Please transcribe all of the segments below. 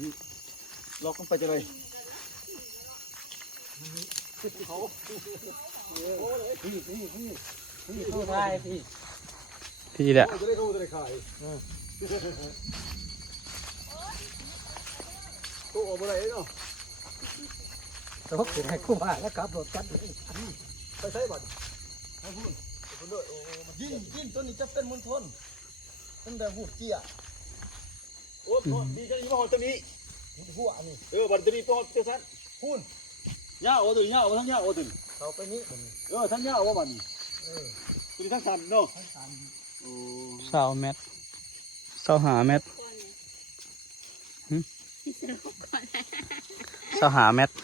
นี่ล็อกลงไปจะเลยเขาพี่เข้าได้พี่แหละจะได้เข้าจะได้ขายตู้ออกมาไหนเนาะแต่ว่าเกิดให้คู่มาแล้วขับรถกันเลยไปใช้บัตรให้พูดด้วยยินตัวนี้จะเป็นมณฑลตั้งแต่หูเกี้ยโอ้ดีจังยี่ห้อตัวนี้หัวนี่บัตรตัวนี้ปอดตัวสั้นพูนย่าโอ้ตัวย่าโอ้ทั้งย่าโอ้ตัวเขาไปนี้ทั้งย่าโอ้บัตรตัวนี้ทั้งสันเนาะ20 เมตร25 เมตร25 เมตร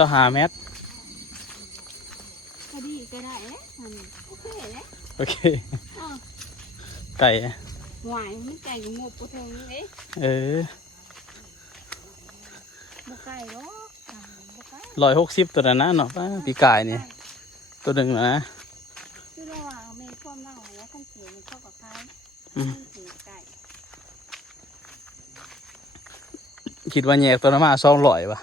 25 เมตรก็ดีก็ได้โอเคเลยโอเคไก่หวายมันไก่กับงบกระทงนี่บุกไก่หรอ160ตัวนะเนาะปีกายนี่ตัวหนึ่งนะคือระหว่างเมฆความเน่าแล้วขั้นเสียมันเข้ากับคล้ายสีไก่คิดว่าแยกตัวน้ำมา200ป่ะ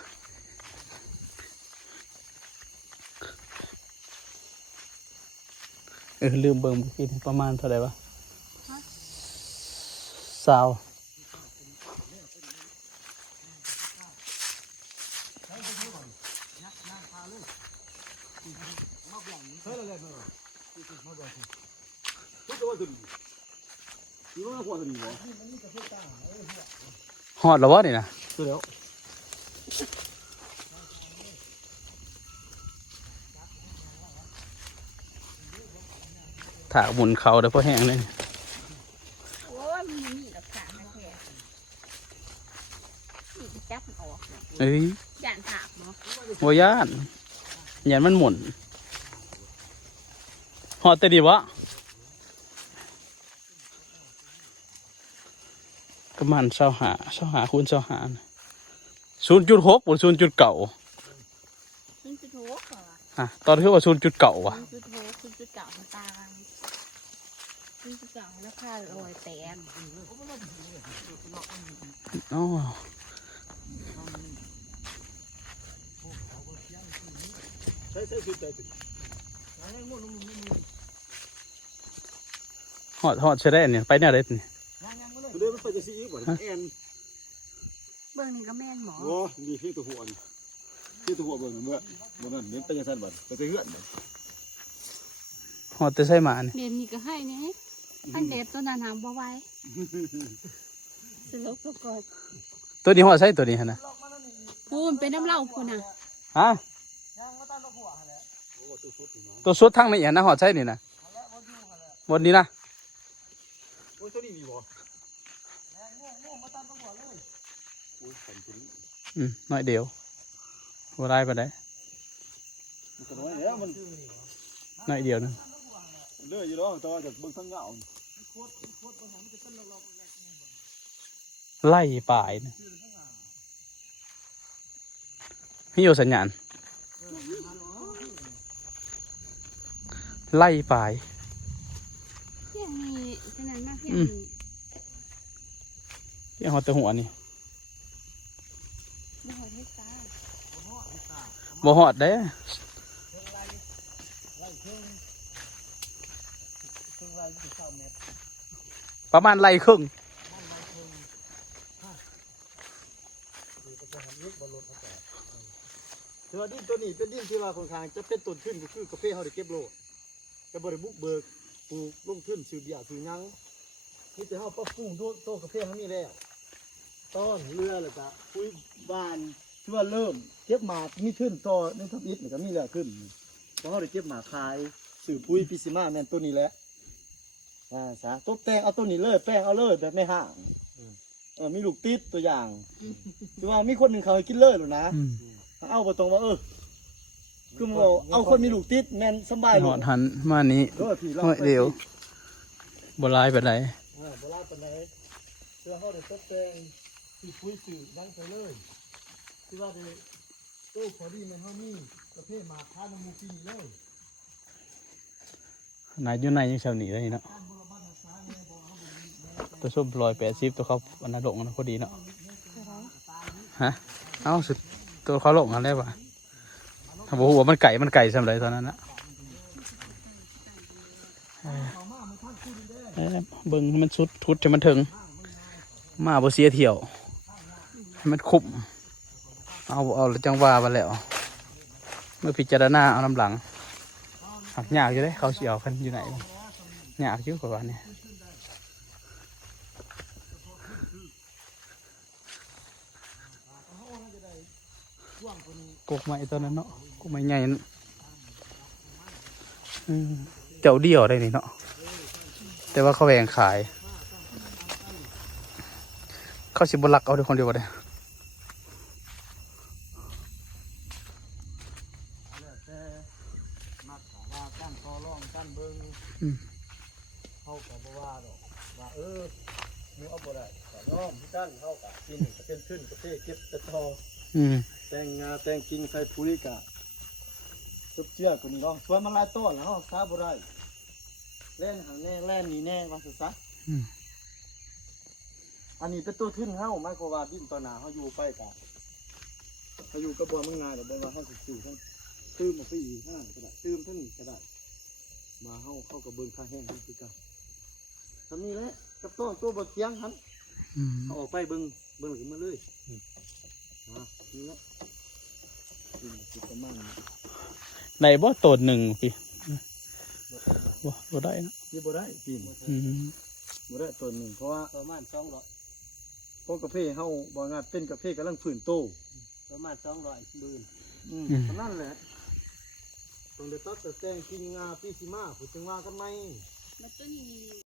ลืมเบิ่งกินประมาณเท่าไหร่วะ20หอดแล้ววะนี่นะถากหมุนเขาเดี๋ยวพอแห้งเลยโอ้ยมันมีหลักฐานนะแกนี่จับมันออกย่านถากเนาะโอ้ย่านยันมันหมุนหอดแต่ดีวะประมาณ25 คูณ 25 0.6 หรือ 0.9ตอนที่ว่า0.9ว่ะ0.9ตาง0.9แล้วค่า100แตนอ๋อหอดใช่ได้เนี่ยไปเนี่ยได้เนี่ยเดินมันไปจะซีอีกบ่แอนเบื้องนี้ก็แม่นหมอโอ้ดีที่ตัวหัวที่ตัวหัวเบิ่งเมื่อนั้นเน้นไปยังสั้นบ่ไปเหื่อนหอดแต่ใช่หมาเนี่ยเด่นนี่ก็ให้เนี่ยอันเด็ดตัวนั้นหางบ่ไหวสลบก็กอดตัวนี้หอดใช่ตัวนี้ฮะนะพูนเป็นน้ำเหล้าพูนอ่ะฮะตัวสุดทั้งนี้นะหอดใช่นี่นะบนนี้นะน้อยเดียวว่าได้ปะได้น้อยเดียวนึงเลื่อยอยู่แล้วแต่ว่าจากเบื้องข้างเงาไล่ป่ายนะพี่อยู่สัญญาณไล่ป่ายเพียงมีขนาดมากเพียงยังหอดแต่หัวนี่บ่หอดเด้ประมาณไรครึ่งเธอดินตัวนี้เป็นดินที่ว่าค่อนข้างจะเป็นต้นขึ้นก็คือกาแฟเขาได้เก็บโลจะบริบุกเบิกปลูกลงทุนซื้อเบี้ยซื้อยังนี่จะเขาปรับปรุงโต๊ะกาแฟเขามีแล้วต้นเรือเลยจ้ะคุยบานที่ว่าเริ่มเก็บหมากมีขึ้นต่อในทับอิฐก็มีแล้วขึ้นเพราะเขาได้เก็บหมากขายสื่อพุยพิซิมาแมนตัวนี้แหละสาตบแต่งเอาตัวนี้เลยแป้งเอาเลยแบบไม่ห่างมีลูกติดตัวอย่างคือว่ามีคนหนึ่งเขากินเลยหรอนะเอาไปตรงว่าคือมันเอาคนมีลูกติดแมนสบายหอดหันมานี้เดี๋ยวบลายไปไหนบลายไปไหนเสื้อเขาได้ตบแต่งสื่อพุยสื่อนั่งไปเลยคือว่าได้ตู้พอดีมันเขามีประเภทหมากพาน้ำมูกินเลยนายอยู่ในยังเฉาหนีเลยเนาะ ตัวส้ม180ตัวเขาอันนั้นลงอันนั้นพอดีเนาะฮะเอาสุดตัวเขาลงอันได้ปะถ้าบอกว่ามันไก่สำหรับตอนนั้นนะเบิ่งให้มันสุดทุดจะมันถึงมาบ่เสียเที่ยวให้มันคุ้มเอาจังว่าไปแล้วเมื่อพิจารณาเอาลำหลังหักยากอยู่เลยเขาเสียวกันอยู่ไหนยากอยู่กว่านี้กกไม้ตอนนั้นเนาะกกไม้ใหญ่นั่นเจ้าเดียวได้นี่เนาะแต่ว่าเขาแหวงขายเขาสิบลักเอาด้วยคนเดียวเลย แล้วแต่นักข่าวว่ากั้นต่อรองกั้นเบิ่งเขาก็บ่ว่าดอกว่ามึงเอาบ่ได้ก็ยอมที่กั้นเขาก็กินก็เป็นขึ้นก็เท่เก็บแต่ทอแต่งงาแต่งกิ่งใส่ปุ๋ยกะสุดเชื่อกูนี่เนาะสวนมันหลายต้นแล้วเฮาซาบ่ได้แล่นหางแน่แล่นนี่แน่ว่าซะอันนี้เป็นตัวทึนเฮาหมายความว่าดินต่อหน้าเฮาอยู่ไปกะเฮาอยู่กับบ่มึงงานเดี๋ยวบ่ว่าเฮาสิอยู่ทั้งตื้มออกไปอีกก็ได้ตื้มเท่านี้ก็ได้มาเฮาเข้ากับเบิ่งค่าแห้งคือกันทำนี้แหละกับต้นตัวบ่เสียงหันเอาออกไปเบิ่งขึ้นมาเลยนี่แหละสิประมาณนี้ ได้บ่ต้นหนึ่งพี่บ่ได้นะ นี่บ่ได้ปีนบ่ได้ต้นหนึ่งเพราะว่าประมาณ200เพราะกาแฟเฮาบ่งานเป็นกาแฟกำลังฟื้นโตประมาณ200มื้อเท่านั้นแหละต้องได้ตัดแต่งกิ่งงาปีสิมาผู้จังว่ากันไหม แล้วตัวนี้